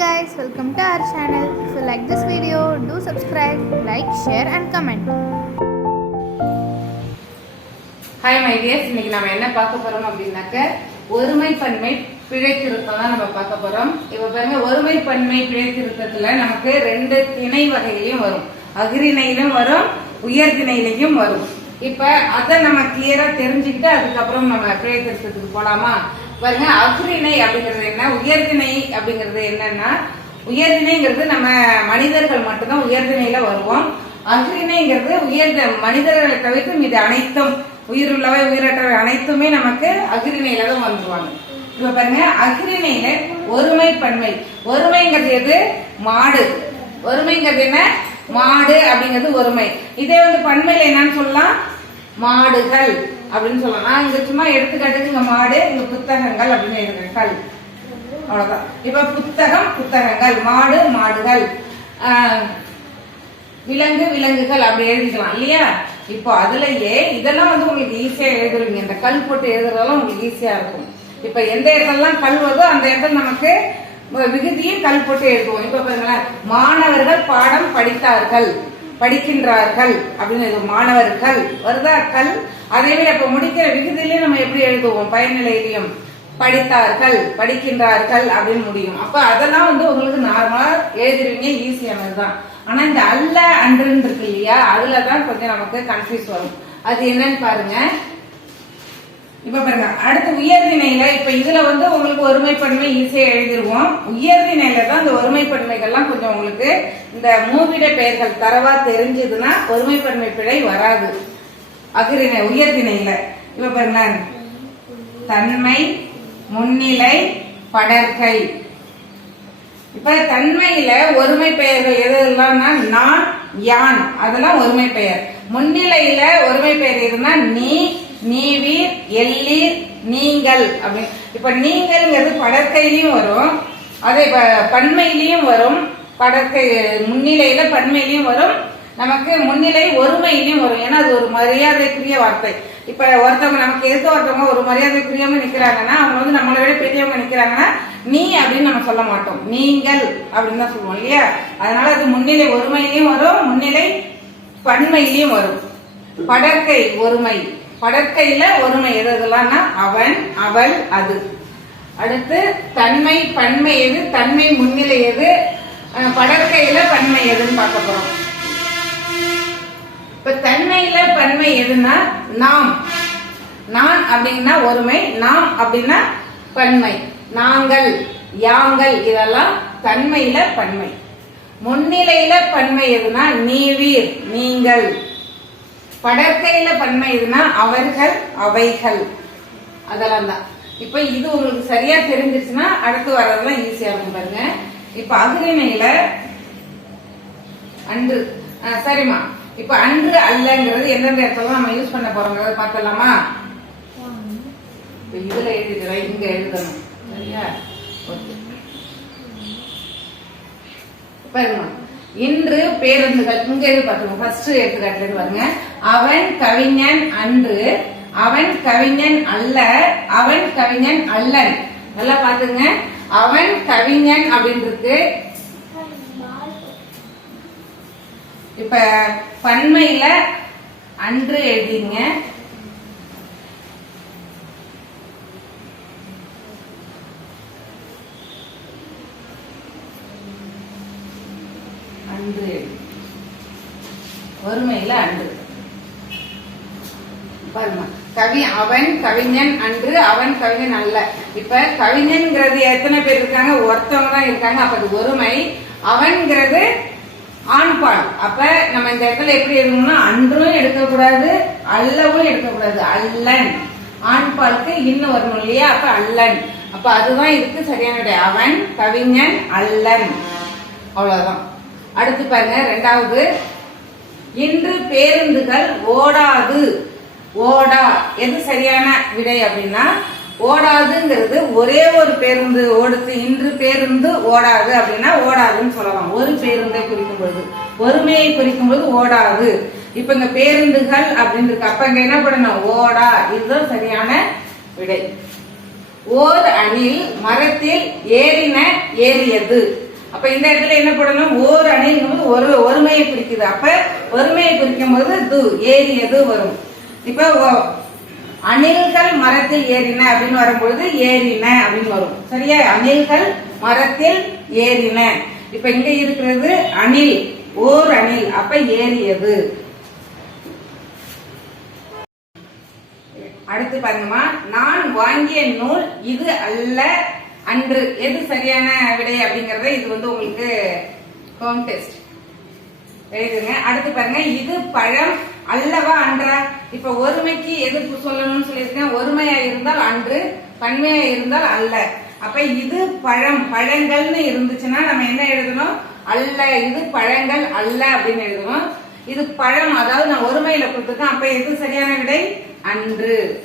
guys, welcome to our channel. If you like this video, do subscribe, like, share and comment. Hi my dears இன்னைக்கு நம்ம என்ன பார்க்க போறோம் அப்படின்னாக்க ஒருமை பன்மை பிழை திருத்தம் தான் நம்ம பார்க்க போறோம். இப்போ பாருங்க ஒருமை பன்மை பிழை திருத்தத்துல நமக்கு ரெண்டு திணை வகையிலையும் வரும். அகிரிணையிலும் வரும் உயர்திணையிலையும் வரும். இப்ப அதை நம்ம கிளியரா தெரிஞ்சுக்கிட்டு அதுக்கப்புறம் நம்ம பிழை திருத்தத்துக்கு போலாமா? பாருங்க அக்ரிணை அப்படிங்கிறது என்ன? உயர்திணை அப்படிங்கிறது என்னன்னா உயர்திணைங்கிறது நம்ம மனிதர்கள் மட்டும்தான் உயர்திணையில வருவோம். அக்ரிணைங்கிறது உயர்ந்த மனிதர்களை தவிர்த்து இது அனைத்தும் உயிருள்ளவை உயிரற்றவை அனைத்துமே நமக்கு அகிரிணையில தான் வந்துருவாங்க. இப்ப பாருங்க அகிரிணையில ஒருமை பன்மை ஒருமைங்கிறது எது? மாடு. ஒருமைங்கிறது என்ன? மாடு அப்படிங்கிறது ஒருமை. இதே வந்து பன்மையில என்னன்னு சொல்லலாம்? மாடுகள். அப்படின்னு சொல்லலாம். நான் இங்க சும்மா எடுத்துக்காட்டுக்கு இங்க மாடு இங்க புத்தகங்கள் அப்படின்னு எழுதுறேன். கல் அவ்வளவுதான். இப்ப புத்தகம் புத்தகங்கள் மாடு மாடுகள். விலங்கு விலங்குகள் அப்படி எழுதிக்கலாம் இல்லையா? இப்போ அதுலயே இதெல்லாம் வந்து உங்களுக்கு ஈஸியா எழுதுறீங்க. இந்த கல் போட்டு எழுதுறதெல்லாம் உங்களுக்கு ஈஸியா இருக்கும். இப்ப எந்த இடத்துலலாம் கல் வருதோ அந்த இடத்துல நமக்கு விகுதியும் கல் போட்டு எழுதுவோம். இப்ப பாருங்களேன் மாணவர்கள் பாடம் படித்தார்கள் படிக்கின்றார்கள் அப்படின்னு எழுதுவோம். மாணவர்கள் வருதா? கல். அதே மாதிரி இப்ப முடிக்கிற விகுதியிலையும் நம்ம எப்படி எழுதுவோம்? பயனிலையிலையும் படித்தார்கள் படிக்கின்றார்கள் அப்படின்னு முடியும். அப்ப அதெல்லாம் வந்து உங்களுக்கு நார்மலா எழுதிருவீங்க ஈஸியானதுதான் ஆனா இந்த அல்ல அன்றுன்னு இருக்கு இல்லையா? அதுலதான் கொஞ்சம் நமக்கு கன்ஃபியூஸ் வரும். அது என்னன்னு பாருங்க. இப்ப பாருங்க அடுத்து உயர்திணையில இப்ப இதுல வந்து உங்களுக்கு ஒருமைப்பன்மை ஈஸியா எழுதிருவோம். உயர்திணையில தான் இந்த ஒருமைப்பன்மைகள்லாம் கொஞ்சம் உங்களுக்கு இந்த மூவிட பெயர்கள் தரவா தெரிஞ்சதுன்னா ஒருமைப்பன்மை பிழை வராது. அகிரிணை உயர்திணையில இப்ப பாருங்களேன் தன்மை முன்னிலை படற்கை. இப்ப தன்மையில ஒருமை பெயர்கள் எது எதுலாம்னா நான் யான். அதெல்லாம் ஒருமை பெயர். முன்னிலையில ஒருமை பெயர் இருந்தா நீ நீவீர் எல்லீர் நீங்கள். அப்படி. இப்ப நீங்கள்ங்கிறது படற்கையிலையும் வரும். அதே பன்மையிலையும் வரும். படற்கை முன்னிலையில பன்மையிலையும் வரும். நமக்கு முன்னிலை ஒருமையிலையும் வரும். ஏன்னா அது ஒரு மரியாதைக்குரிய வார்த்தை. இப்ப ஒருத்தவங்க நமக்கு எதிர்க்க ஒருத்தவங்க ஒரு மரியாதைக்குரியவங்க நிக்கிறாங்கன்னா அவங்க வந்து நம்மளை விட பெரியவங்க நிக்கிறாங்கன்னா நீ அப்படின்னு நம்ம சொல்ல மாட்டோம். நீங்கள் அப்படின்னு தான் சொல்லுவோம் இல்லையா? அதனால அது முன்னிலை ஒருமையிலையும் வரும் முன்னிலை பன்மையிலையும் வரும். படற்கை ஒருமை. படற்கையில ஒருமை எதுலாம்னா அவன் அவள் அது. அடுத்து தன்மை பன்மை எது? தன்மை முன்னிலை எது? படற்கையில பன்மை எதுன்னு பார்க்க போறோம் இப்ப தன்மையில பன்மை எதுனா நாம். நான் அப்படின்னா ஒருமை நாம் அப்படின்னா பன்மை. நாங்கள் யாங்கள் இதெல்லாம் தன்மையில பன்மை. முன்னிலையில பன்மை எதுனா நீவீர் நீங்கள். படற்கையில பன்மை எதுனா அவர்கள் அவைகள். அதெல்லாம் தான். இப்ப இது உங்களுக்கு சரியா தெரிஞ்சிருச்சுன்னா அடுத்து வர்றதெல்லாம் ஈஸியா இருக்கும் பாருங்க. இப்ப அகிரிணையில அன்று சரிம்மா. இப்ப அன்று அல்லங்கிறது எந்தெந்த இடத்துல நம்ம யூஸ் பண்ண போறோங்கிறத பார்த்தலாமா இப்ப இதுல எழுதுகிறேன் இங்க எழுதணும். சரியா? பாருங்க. இன்று பேருந்துகள் இங்க இருந்து பாருங்க ஃபர்ஸ்ட் எடுத்துக்காட்டுல இருந்து பாருங்க. அவன் கவிஞன் அன்று அவன் கவிஞன் அல்ல அவன் கவிஞன் அல்லன். நல்லா பாத்துங்க அவன் கவிஞன் அப்படின்னு இருக்கு இப்ப பன்மையில அன்று எழுதிங்க. அன்று வறுமையில ஒருமையில அன்று கவி அவன் கவிஞன் அன்று அவன் கவிஞன் அல்ல. இப்ப கவிஞன்ங்கிறது எத்தனை பேர் இருக்காங்க? ஒருத்தவங்க தான் இருக்காங்க. அப்ப அது ஒருமை அவன்கிறது ஆண்பால் அப்ப நம்ம இந்த இடத்துல எப்படி இருக்கணும்னா அன்றும் எடுக்கக்கூடாது அல்லவும் எடுக்கக்கூடாது. அல்லன். ஆண்பாலுக்கு இன்னும் வரணும் இல்லையா? அப்ப அல்லன். அப்ப அதுதான் இதுக்கு சரியான விடை. அவன் கவிஞன் அல்லன். அவ்வளவுதான். அடுத்து பாருங்க ரெண்டாவது. இன்று பேருந்துகள் ஓடாது. ஓடா. எது சரியான விடை அப்படின்னா ஓடாதுங்கிறது ஒரே ஒரு பேருந்து ஓடுத்து இன்று பேருந்து ஓடாது அப்படின்னா ஓடாதுன்னு சொல்லலாம். ஒரு பேருந்தை குறிக்கும் பொழுது ஒருமையை குறிக்கும் பொழுது ஓடாது. இப்ப இந்த பேருந்துகள் அப்படின்னு இருக்கு அப்ப இங்க என்ன பண்ணணும்? ஓடா. இதுதான் சரியான விடை. ஓர் அணில் மரத்தில் ஏறின ஏறியது. அப்ப இந்த இடத்துல என்ன பண்ணணும் ஓர் அணிங்கிறது ஒரு ஒருமையை குறிக்குது. அப்ப ஒருமையை குறிக்கும் போது து ஏறியது வரும். இப்ப அணில்கள் மரத்தில் ஏறின அப்படின்னு வரும்பொழுது ஏறின அப்படின்னு வரும். சரியா? அணில்கள் மரத்தில் ஏறின. இப்ப இங்க இருக்கிறது அணில். ஓர் அணில். அப்ப ஏறியது. அடுத்து பாருங்கம்மா. நான் வாங்கிய நூல் இது அல்ல அன்று. எது சரியான விடை அப்படிங்கறத இது வந்து உங்களுக்கு ஹோம் டெஸ்ட் எழுதுங்க. அடுத்து பாருங்க இது பழம் அல்லவா அன்றா? இப்ப ஒருமைக்கு எதிர்ப்பு சொல்லணும்னு சொல்லியிருக்கேன். ஒருமையா இருந்தால் அன்று பன்மையா இருந்தால் அல்ல. அப்ப இது பழம் பழங்கள்னு இருந்துச்சுன்னா நம்ம என்ன எழுதணும்? அல்ல இது பழங்கள் அல்ல அப்படின்னு எழுதணும். இது பழம் அதாவது நான் ஒருமையில கொடுத்துருக்கேன். அப்ப எது சரியான விடை? அன்று.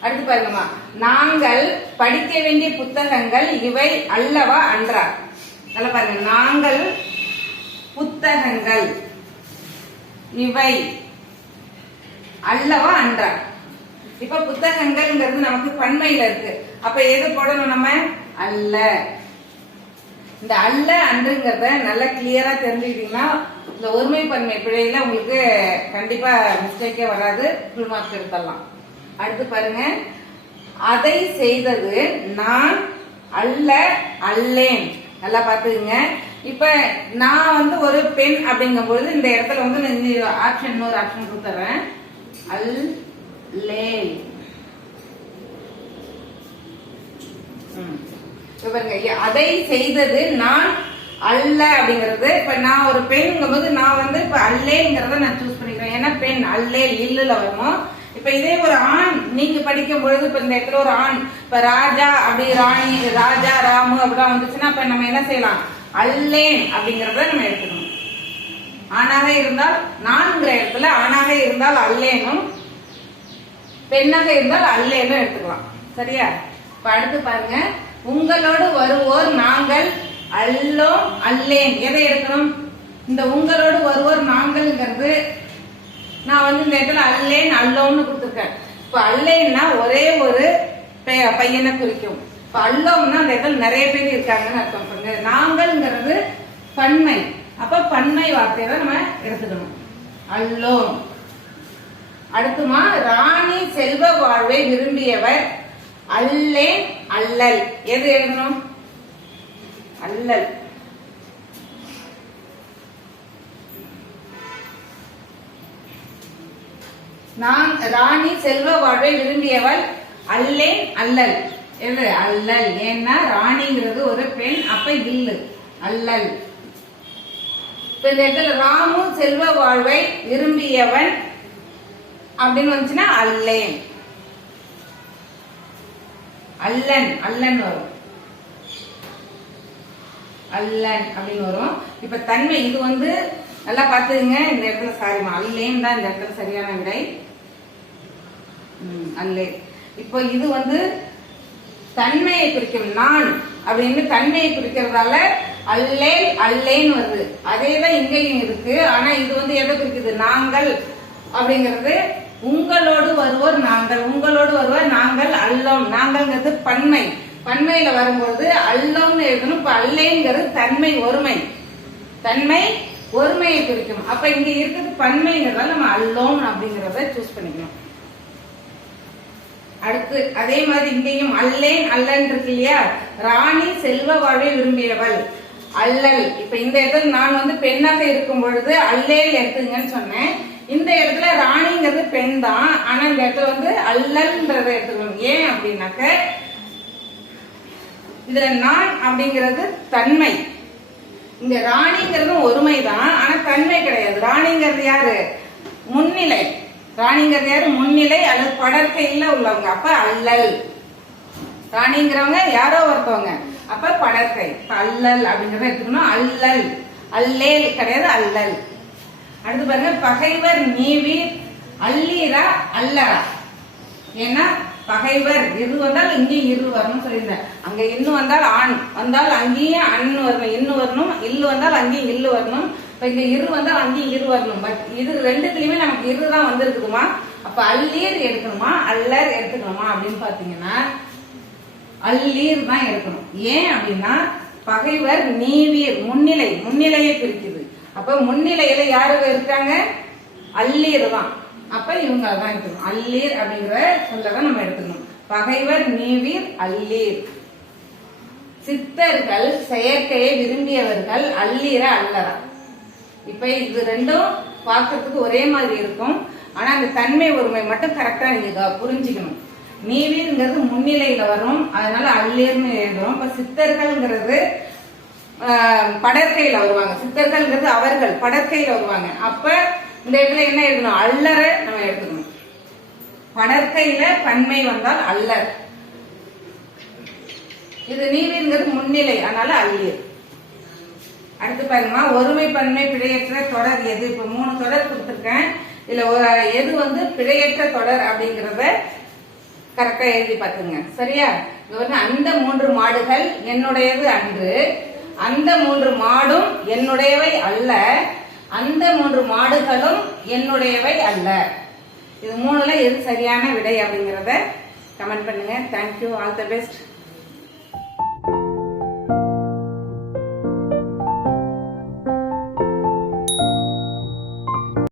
அடுத்து பாருங்கம்மா. நாங்கள் படிக்க வேண்டிய புத்தகங்கள் இவை அல்லவா அன்றா நல்லா பாருங்க. நாங்கள் புத்தகங்கள். இவை. அல்லவா அன்றா இப்ப புத்தகங்கள்ங்கிறது நமக்கு பண்மையில இருக்கு. அப்ப எது போடணும் நம்ம? அல்ல. இந்த அல்ல அன்றுங்கிறத நல்லா கிளியரா தெரிஞ்சுக்கிட்டீங்கன்னா இந்த ஒருமை பன்மை பிழையில உங்களுக்கு கண்டிப்பா மிஸ்டேக்கே வராது. ஃபுல் மார்க் எடுத்துடலாம். அடுத்து பாருங்க. அதை செய்தது நான் அல்ல அல்லேன். நல்லா பாத்துக்குங்க இப்ப நான் வந்து ஒரு பெண் அப்படிங்கும் பொழுது இந்த இடத்துல வந்து நான் ஆப்ஷன் இன்னொரு ஆப்ஷன் கொடுத்துறேன். அல் லே. அதை செய்தது நான் அல்ல அப்படிங்கறது. இப்ப நான் ஒரு பெண்ங்கும் போது நான் வந்து இப்ப அல்லேங்கிறத நான் சூஸ் பண்ணிக்கிறேன். ஏன்னா பெண் அல்லே இல்லுல வரணும் இப்ப இதே ஒரு ஆண் நீங்க படிக்கும் பொழுது இப்ப இந்த இடத்துல ஒரு ஆண். இப்ப ராஜா அப்படி ராணி ராஜா ராமு அப்படிலாம் வந்துச்சுன்னா இப்ப நம்ம என்ன செய்யலாம்? அல்லேன் அப்படிங்கறத நம்ம எடுத்துக்கணும். ஆணாக இருந்தால் நான்கிற இடத்துல ஆணாக இருந்தால் அல்லேனும் பெண்ணாக இருந்தால் அல்லேனும் எடுத்துக்கலாம். சரியா? இப்ப அடுத்து பாருங்க. உங்களோடு வருவோர் நாங்கள் அல்லோம் அல்லேன். எதை எடுக்கணும்? இந்த உங்களோடு வருவோர் நாங்கள்ங்கிறது நான் வந்து இந்த இடத்துல அல்லேன் அல்லோம்னு கொடுத்துருக்கேன். இப்ப அல்லேன்னா ஒரே ஒரு பையனை குறிக்கும். இப்ப அந்த இடத்துல நிறைய பேர் இருக்காங்கன்னு அர்த்தம். பண்ணுங்க நாங்கள்ங்கிறது பன்மை. அப்ப பன்மை வார்த்தையை தான் நம்ம எடுத்துக்கணும். அல்லோம் அடுத்துமா ராணி செல்வ வாழ்வை விரும்பியவர் அல்லே அல்லல். எது எழுதணும்? அல்லல். நான் ராணி செல்வ வாழ்வை விரும்பியவள் அல்லேன் அல்லல். எது? அல்லல். ஏன்னா ராணிங்கிறது ஒரு பெண் அப்ப இல்லு அல்லல். இப்ப இந்த இடத்துல ராமு செல்வ வாழ்வை விரும்பியவன் அப்படின்னு வந்துச்சுன்னா அல்லேன். அல்லன் அல்லன் வரும். அல்லன் அப்படின்னு வரும். இப்ப தன்மை இது வந்து நல்லா பாத்துங்க இந்த இடத்துல சாரிமா அல்லேன் தான் இந்த இடத்துல சரியான விடை. அல்லே இப்போ இது வந்து தன்மையை குறிக்கும் நான் அப்படின்னு தன்மையை குறிக்கிறதால அல்லே அல்லேன்னு வருது. அதே தான் இங்கேயும் இருக்கு. ஆனா இது வந்து எதை குறிக்குது? நாங்கள் அப்படிங்கிறது உங்களோடு வருவோர் நாங்கள். உங்களோடு வருவோர் நாங்கள் அல்லோம். நாங்கள்ங்கிறது பன்மை. பன்மையில வரும்போது அல்லோம்னு எழுதணும். இப்ப அல்லேங்கிறது தன்மை ஒருமை. தன்மை ஒருமையை குறிக்கும். அப்ப இங்க இருக்கிறது பன்மைங்கிறதால நம்ம அல்லோம் அப்படிங்கறத சூஸ் பண்ணிக்கணும். அடுத்து அதே மாதிரி இங்கேயும் அல்லேன் அல்லன் இருக்கு இல்லையா? ராணி செல்வ வாழ்வை விரும்பியவள். அல்லல். இப்ப இந்த இடத்துல நான் வந்து பெண்ணாக இருக்கும் பொழுது அல்லேல் எடுத்துங்கன்னு சொன்னேன். இந்த இடத்துல ராணிங்கிறது பெண் தான். ஆனா இந்த இடத்துல வந்து அல்லல்ன்றத எடுத்துக்கணும். ஏன் அப்படின்னாக்க இதுல நான் அப்படிங்கிறது தன்மை. இங்க ராணிங்கிறதும் ஒருமை தான் ஆனா தன்மை கிடையாது. ராணிங்கிறது யாரு? முன்னிலை. ராணிங்கிறது யாரு முன்னிலை அல்லது படற்கையில் உள்ளவங்க. அப்ப அல்லல். ராணிங்கிறவங்க யாரோ ஒருத்தவங்க. அப்ப படற்கை அல்லல் அப்படிங்கறத எடுத்துக்கணும். அல்லல். அல்லேல் கிடையாது அல்லல். அடுத்து பாருங்க பகைவர் நீவி அல்லீரா அல்லரா ஏன்னா பகைவர் இரு வந்தால் இங்கேயும் இரு வரணும்னு சொல்லியிருந்தேன் அங்க இன்னும் வந்தால் ஆண் வந்தால் அங்கேயும் அண் வரணும் இன்னு வரணும் இல்லு வந்தால் அங்கேயும் இல்லு வரணும். இப்போ இங்கே இரு வந்தால் அங்கேயும் இரு வரணும் பட் இது ரெண்டுத்துலையுமே நமக்கு இரு தான் வந்திருக்குதுமா? அப்போ அல்லீர் எடுக்கணுமா? அல்லர் எடுத்துக்கணுமா அப்படின்னு பார்த்தீங்கன்னா அல்லீர் தான் எடுக்கணும். ஏன் அப்படின்னா பகைவர் நீவீர் முன்னிலை முன்னிலையை பிரிக்குது. அப்ப முன்னிலையில யாரு இருக்காங்க? அல்லீர் தான். அப்ப இவங்க தான் எடுத்துக்கணும் அல்லீர் அப்படிங்கிற சொல்லதான் நம்ம எடுத்துக்கணும். பகைவர் நீவீர் அல்லீர். சித்தர்கள் செயற்கையை விரும்பியவர்கள் அல்லீர அல்லதான் இப்போ இது ரெண்டும் பார்க்கறதுக்கு ஒரே மாதிரி இருக்கும். ஆனா அந்த தன்மை ஒருமை மட்டும் கரெக்டா நீங்க புரிஞ்சுக்கணும். நீவிங்கிறது முன்னிலையில வரும். அதனால அல்லேர்னு எழுதுறோம். இப்ப சித்தர்கள்ங்கிறது படற்கையில் படற்கையில வருவாங்க. சித்தர்கள்ங்கிறது அவர்கள் படற்கையில வருவாங்க. அப்ப இந்த இடத்துல என்ன எழுதணும்? அல்லற நம்ம எடுத்துக்கணும். படற்கையில பன்மை வந்தால் அல்லர். இது நீவிங்கிறது முன்னிலை. அதனால அல்லியர் அடுத்து பாருங்கம்மா ஒருமை பன்மை பிழையற்ற தொடர் எது? இப்ப மூணு தொடர் கொடுத்துருக்கேன். இதுல ஒரு எது வந்து பிழையற்ற தொடர் அப்படிங்கறத கரெக்டா எழுதி பார்த்துங்க சரியா? இது வந்து அந்த மூன்று மாடுகள் என்னுடையது அன்று அந்த மூன்று மாடும் என்னுடையவை அல்ல அந்த மூன்று மாடுகளும் என்னுடையவை அல்ல. இது மூணுல எது சரியான விடை அப்படிங்கறத கமெண்ட் பண்ணுங்க. Thank you all the best